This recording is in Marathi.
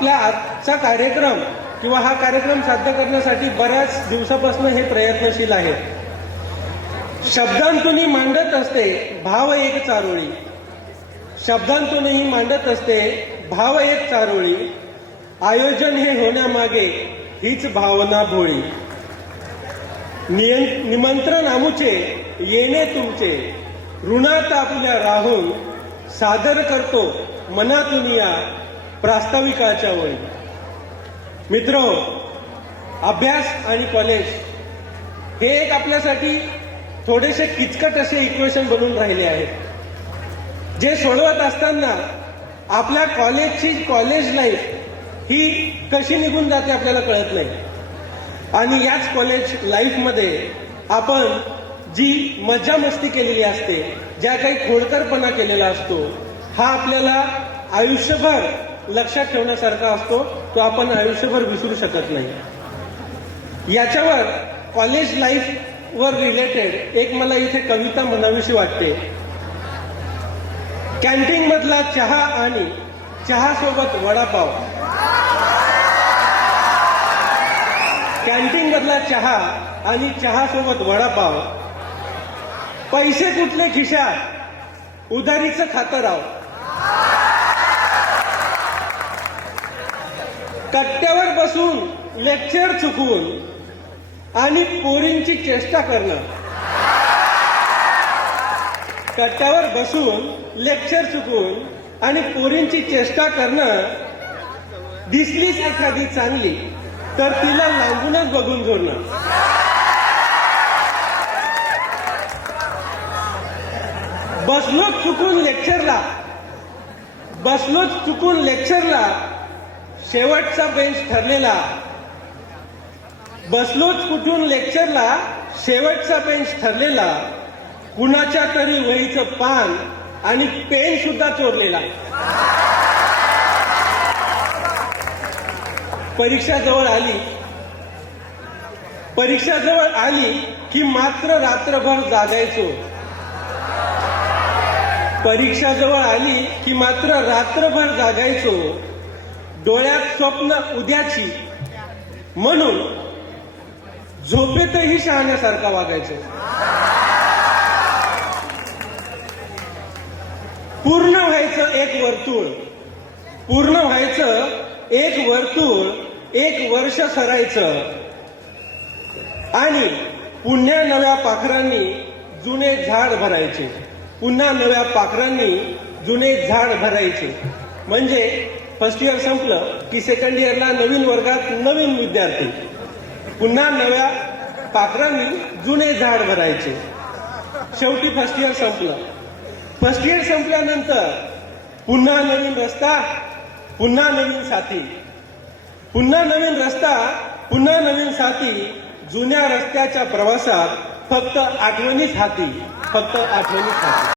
आपला आजचा कार्यक्रम किंवा हा कार्यक्रम साध्य करण्यासाठी बऱ्याच दिवसापासून हे प्रयत्नशील आहे. शब्दांतूनही मांडत असते भाव एक चारोळी, शब्दांतूनही मांडत असते भाव एक चारोळी. आयोजन हे होण्यामागे हीच भावना भोळी. निमंत्रण आमुचे येणे तुमचे, ऋणात आपल्या राहून सादर करतो मनातून या प्रास्ताविकाच्या वळी. मित्रो, अभ्यास आणि कॉलेज हे एक आपल्यासाठी थोडेसे किचकट असे इक्वेशन बनून राहिले आहेत, जे सोडवत असताना आपल्या कॉलेजची कॉलेज लाईफ ही कशी निघून जाते आपल्याला कळत नाही. आणि याच कॉलेज लाईफमध्ये आपण जी मजा मस्ती केलेली असते, ज्या काही खोडकरपणा केलेला असतो, हा आपल्याला आयुष्यभर लक्षात ठेवण्यासारखा असतो. तो आपण आयुष्यभर विसरू शकत नाही. याच्यावर कॉलेज लाईफ वर रिलेटेड एक मला इथे कविता म्हणावीशी वाटते. कॅन्टीन मधला चहा आणि चहा सोबत वडापाव, कॅन्टीन मधला चहा आणि चहा सोबत वडापाव, पैसे कुठले खिशात, उधारीचं खातं राव. कट्ट्यावर बसून लेक्चर चुकवून आणि पोरींची चेष्टा करणं, कट्ट्यावर बसून लेक्चर चुकवून आणि पोरींची चेष्टा करणं. दिसलीच एखादी चांगली तर तिला लांबूनच बघून जोडणं. बसलोच चुकून लेक्चरला, बसलोच चुकून लेक्चरला, शेवटचा बेंच ठरलेला. बसलोच कुठून लेक्चरला, शेवटचा बेंच ठरलेला. कुणाच्या तरी वहीचं पान आणि पेन सुद्धा चोरलेला. परीक्षा जवळ आली, परीक्षा जवळ आली की मात्र रात्रभर जागायचो. परीक्षा जवळ आली की मात्र रात्रभर जागायचो. डोळ्यात स्वप्न उद्याची म्हणून झोपेतही शहाण्यासारखा वागायचो. पूर्ण व्हायचं एक वर्तुळ, पूर्ण व्हायचं एक वर्तुळ, एक वर्ष सरायचं आणि पुन्हा नव्या पाखरांनी जुने झाड भरायचे. पुन्हा नव्या पाखरांनी जुने झाड भरायचे. म्हणजे फर्स्ट इयर संपलं की सेकंड इयरला नवीन वर्गात नवीन विद्यार्थी, पुन्हा नव्या पाखरांनी जुने झाड भरायचे. शेवटी फर्स्ट इयर संपलं. फर्स्ट इयर संपल्यानंतर पुन्हा नवीन रस्ता, पुन्हा नवीन साथी, पुन्हा नवीन रस्ता, पुन्हा नवीन साथी. जुन्या रस्त्याच्या प्रवासात फक्त आठवणीच हाती, फक्त आठवणीच हाती.